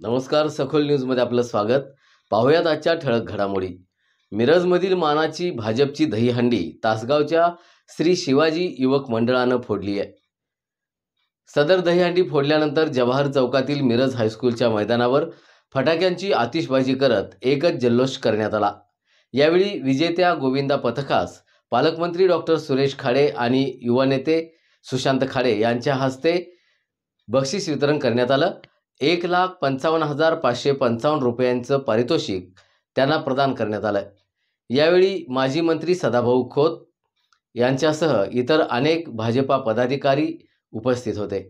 नमस्कार, सखोल न्यूजमध्ये आपलं स्वागत। पाहूयात आजच्या ठळक घडामोडी। मिरजमधील मानाची भाजपची दहीहंडी तासगावच्या श्री शिवाजी युवक मंडळानं फोडली आहे। सदर दहीहंडी फोडल्यानंतर जवाहर चौकातील मिरज हायस्कूलच्या मैदानावर फटाक्यांची आतिषबाजी करत एकच जल्लोष करण्यात आला। यावेळी विजेत्या गोविंदा पथकास पालकमंत्री डॉक्टर सुरेश खाडे आणि युवा नेते सुशांत खाडे यांच्या हस्ते बक्षीस वितरण करण्यात आलं। 1,55,555 रुपयांचं पारितोषिक त्यांना प्रदान करण्यात आलं। यावेळी माजी मंत्री सदाभाऊ खोत यांच्यासह इतर अनेक भाजपा पदाधिकारी उपस्थित होते।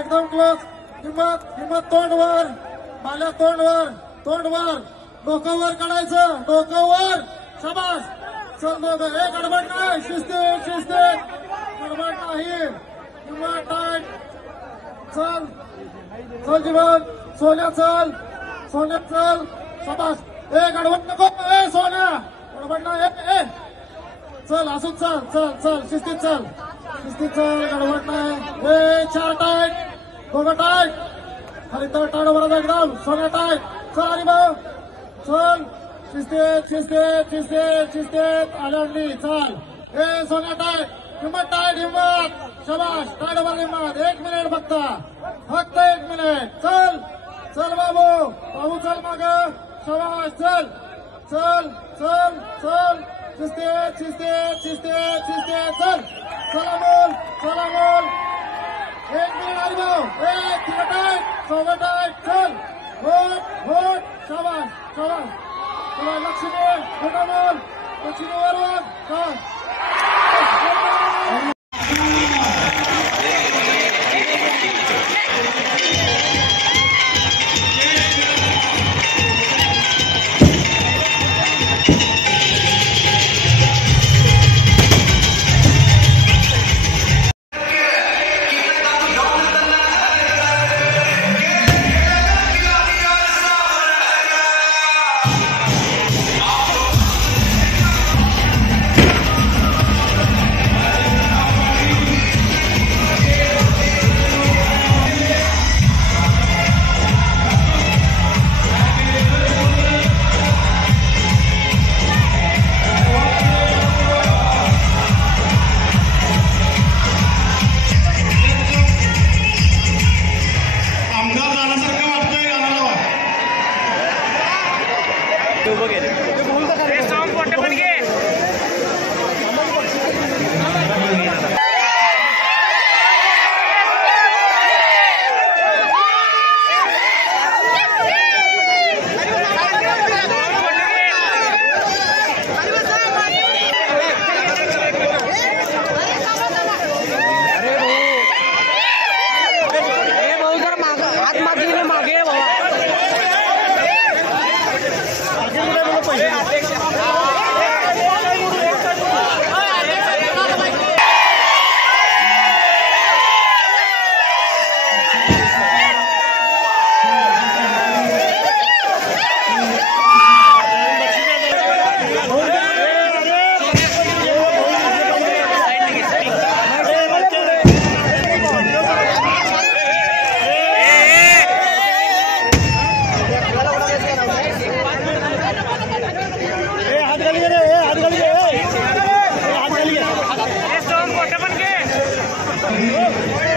एकदम क्लोज हिम्मत तोंडवर माल्या तोंडवर डोकं वर काढायचं, डोकं वर, शाबास। चल दोघं, गडबड नाही, शिस्तीत गडबड नाही, हिम्मत टाईट, चल जीवन, सोन्या चल, शाबास। गडबड नको, सोन्या गडबड नाही, चल असं चल शिस्तीत चल, गडबड नाही, चार टाईट, दोघं टाईट, खाली तर टाळबरोबर एकदम, सोन्या टाईट, चल आणि भाऊ, चल शिस्तीत आली, चल, सोन्या टाईट, हिम्मत, शाबास, टाळबरोबर हिम्मत, 1 मिनिट फक्त 1 मिनिट, चल बाबू चल माग, शाबास, चल शिस्तीत, चला बोल, 1 मिनिट आली भाऊ, तिला टाईट, सोबत टाईट, चल, होट, शाबास, चला लक्ष्मी, खोटा बोल, लक्ष्मी बरोबर, चल। हात